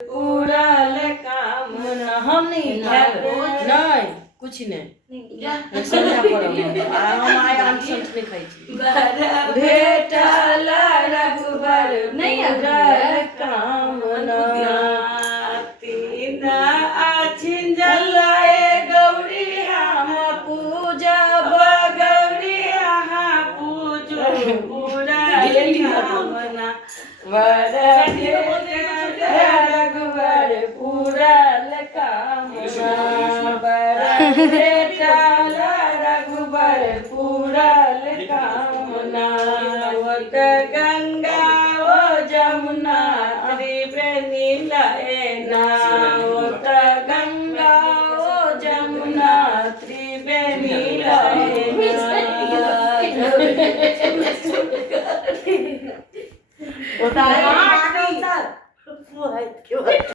पूरल कामना हम नहीं नहीं कुछ नहीं संध्या परब हम आय अनशन नहीं खाई छी भेटल रघुबर पूरल कामना तीन आछिन जलाए गौरी हम पूजब गौरी अहाँ पूजो पूरल कामना वर रघुवर पूरल कामना भेटल रघुवर पूरल कामना ओत गंगा ओ जमुना त्रिवेणी लयना ओत गंगा ओ जमुना त्रिवेणी लयना